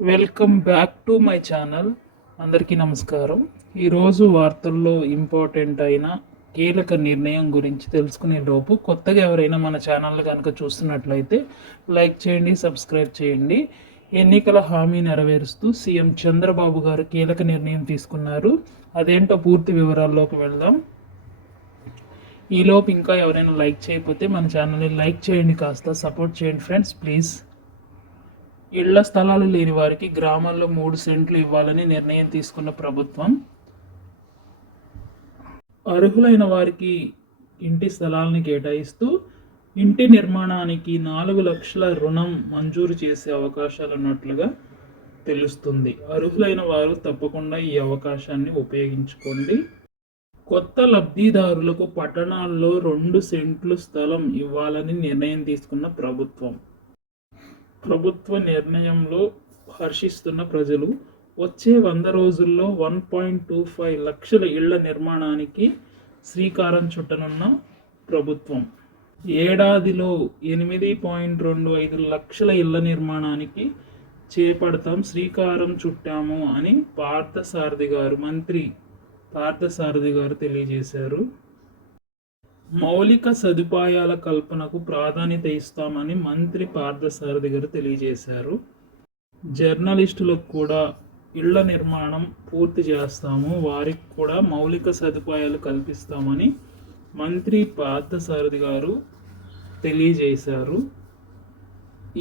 Welcome back to my channel. అందరికీ నమస్కారం. ఈరోజు వార్తల్లో ఇంపార్టెంట్ అయిన కీలక నిర్ణయం గురించి తెలుసుకునే లోపు కొత్తగా ఎవరైనా మన ఛానల్ కనుక చూస్తున్నట్లయితే లైక్ చేయండి, సబ్స్క్రైబ్ చేయండి. ఎన్నికల హామీ నెరవేరుస్తూ సీఎం చంద్రబాబు గారు కీలక నిర్ణయం తీసుకున్నారు. అదేంటో పూర్తి వివరాల్లోకి వెళ్దాం. ఈలోపు ఇంకా ఎవరైనా లైక్ చేయకపోతే మన ఛానల్ని లైక్ చేయండి, కాస్త సపోర్ట్ చేయండి ఫ్రెండ్స్ ప్లీజ్. ఇళ్ల స్థలాలు లేని వారికి గ్రామాల్లో 3 సెంట్లు ఇవ్వాలని నిర్ణయం తీసుకున్న ప్రభుత్వం, అర్హులైన వారికి ఇంటి స్థలాలను కేటాయిస్తూ ఇంటి నిర్మాణానికి 4 లక్షల రుణం మంజూరు చేసే అవకాశాలు ఉన్నట్లుగా తెలుస్తుంది. అర్హులైన వారు తప్పకుండా ఈ అవకాశాన్ని ఉపయోగించుకోండి. కొత్త లబ్ధిదారులకు పట్టణాల్లో 2 సెంట్లు స్థలం ఇవ్వాలని నిర్ణయం తీసుకున్న ప్రభుత్వ నిర్ణయంలో హర్షిస్తున్న ప్రజలు వచ్చే 100 రోజుల్లో 1.25 లక్షల ఇళ్ల నిర్మాణానికి శ్రీకారం చుట్టనున్న ప్రభుత్వం, ఏడాదిలో 8.25 లక్షల ఇళ్ల నిర్మాణానికి శ్రీకారం చుట్టాము అని మంత్రి పార్థసారథి గారు తెలియజేశారు. మౌలిక సదుపాయాల కల్పనకు ప్రాధాన్యత ఇస్తామని మంత్రి పార్థసారథి గారు తెలియజేశారు. జర్నలిస్టులకు కూడా ఇళ్ల నిర్మాణం పూర్తి చేస్తాము, వారికి కూడా మౌలిక సదుపాయాలు కల్పిస్తామని మంత్రి పార్థసారథి గారు తెలియజేశారు.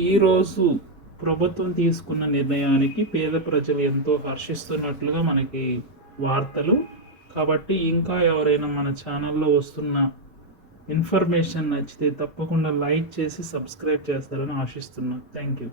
ఈరోజు ప్రభుత్వం తీసుకున్న నిర్ణయానికి పేద ప్రజలు ఎంతో హర్షిస్తున్నట్లుగా మనకి వార్తలు. కాబట్టి ఇంకా ఎవరైనా మన ఛానల్లో వస్తున్న ఇన్ఫర్మేషన్ నచ్చితే తప్పకుండా లైక్ చేసి సబ్స్క్రైబ్ చేస్తారని ఆశిస్తున్నాను. Thank you.